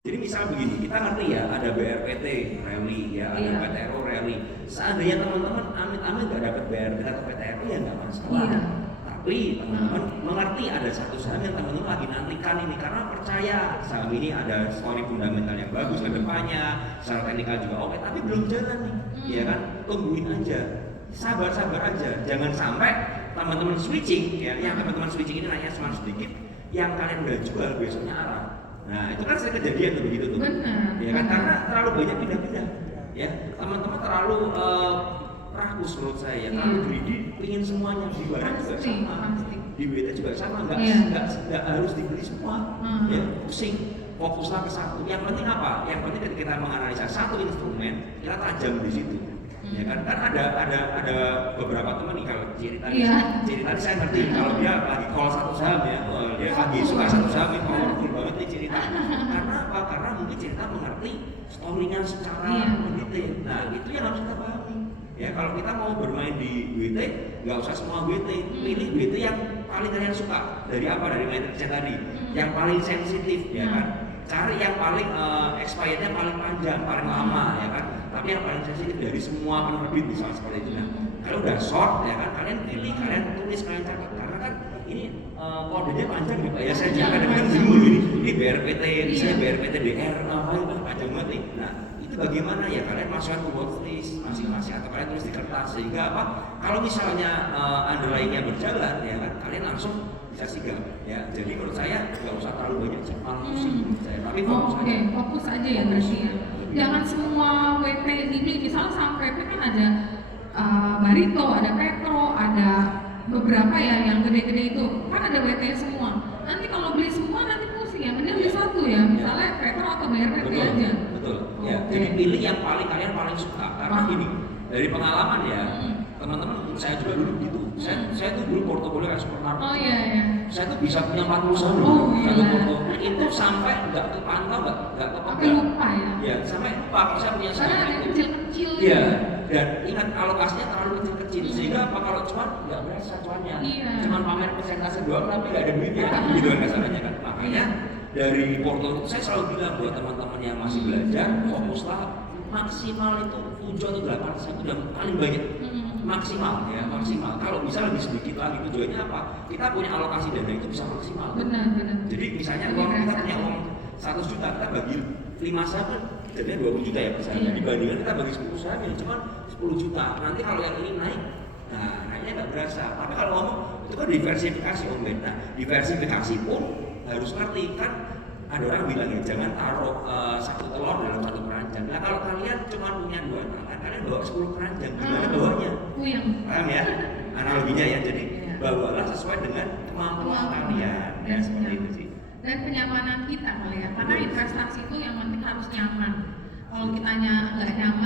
Jadi misal begini, kita ngerti ya ada BRPT rally ya, ada PTRO rally. Seandainya teman-teman amit-amit nggak dapat BRPT atau PTRO ya nggak masalah. Tapi teman-teman mengerti ada satu saham yang teman-teman lagi nantikan ini karena percaya saham ini ada story fundamental yang bagus ke depannya, secara teknikal juga oke, tapi belum jalan nih, ya kan? Tungguin aja, sabar-sabar aja, jangan sampai teman-teman switching ya, yang teman-teman switching ini nanya cuma sedikit, yang kalian udah jual besoknya arah. Nah itu kan sering kejadian tuh begitu tuh. Benar. Ya kan karena terlalu banyak pindah-pindah. Ya teman-teman terlalu rakus menurut saya. Terlalu greedy, ingin semuanya di barang juga sama. Di WT juga sama. Nggak harus dibeli semua. Ya pusing. Fokuslah ke satu. Yang penting apa? Yang penting ketika kita menganalisa satu instrumen, kita tajam di situ. Ya kan ada beberapa teman nih kalau Ciri tadi saya ngerti kalau dia lagi call satu saham ya, dia lagi suka satu saham itu powerful banget nih cerita. Karena apa? Karena mungkin cerita mengerti story-nya secara detail. Nah itu yang harus kita pahami. Ya kalau kita mau bermain di WT, nggak usah semua WT, pilih WT yang paling kalian suka. Dari apa? Dari matrixnya tadi, yang paling sensitif ya kan. Cari yang paling expirednya paling panjang, paling lama ya kan. Tapi yang paling sensitif dari semua penerbit misalnya seperti itu. Nah, kalau udah short ya kan, kalian pilih, kalian tulis, kalian catat. Karena kan ini kodenya panjang nih Pak. Ya saya juga kadang-kadang bingung ini BRPT, misalnya BRPT DR apa itu panjang banget nih. Nah, itu bagaimana ya kalian masukkan ke watchlist masing-masing atau kalian tulis di kertas sehingga apa? Kalau misalnya underlying-nya berjalan ya kan, kalian langsung bisa sigap ya. Jadi menurut saya nggak usah terlalu banyak cepat pusing menurut saya, tapi fokus aja. Fokus aja ya berarti ya. Jangan semua WP dibeli, misalnya saham PP kan ada Barito, ada Petro, ada beberapa ya yang gede-gede itu kan ada WP semua. Nanti kalau beli semua nanti pusing ya, mending beli satu ya, misalnya Petro atau BRPT aja. Betul. Ya, jadi pilih yang kalian paling suka. Karena gini, dari pengalaman ya, teman-teman saya juga dulu gitu. Saya tuh dulu portofolio ekspor narkoba. Saya tuh bisa punya 40 saham loh. Satu portofolio itu sampai nggak kepantau, nggak kepegang. Lupa ya. Ya, sampai lupa kalau saya punya saham itu. Kecil-kecil. Iya. Dan ingat alokasinya terlalu kecil-kecil sehingga apa kalau cuan nggak berasa cuannya. Cuman pamer persentase doang tapi nggak ada duitnya. Gitu kan kasarnya kan. Makanya dari portofolio saya selalu bilang buat teman-teman yang masih belajar, fokuslah maksimal itu 7 atau 8 saham itu udah paling banyak. Maksimal ya, maksimal. Kalau bisa lebih sedikit lagi, tujuannya apa? Kita punya alokasi dana itu bisa maksimal. Benar. Jadi misalnya kita punya uang 100 juta, kita bagi 5 saham kan jadinya 20 juta ya misalnya. Dibandingkan kita bagi 10 saham yang cuma 10 juta. Nanti kalau yang ini naik, nah naiknya nggak berasa. Tapi kalau ngomong itu kan diversifikasi Om Ben. Nah diversifikasi pun harus ngerti kan. Ada orang bilang ya jangan taruh satu telur dalam satu keranjang. Nah kalau kalian cuma punya 2 tangan, kalian bawa 10 keranjang, gimana bawanya? Paham ya? Analoginya ya, jadi bawalah sesuai dengan kemampuan kalian. Ya seperti itu sih. Dan kenyamanan kita kali ya, karena investasi itu yang penting harus nyaman. Kalau kitanya nggak nyaman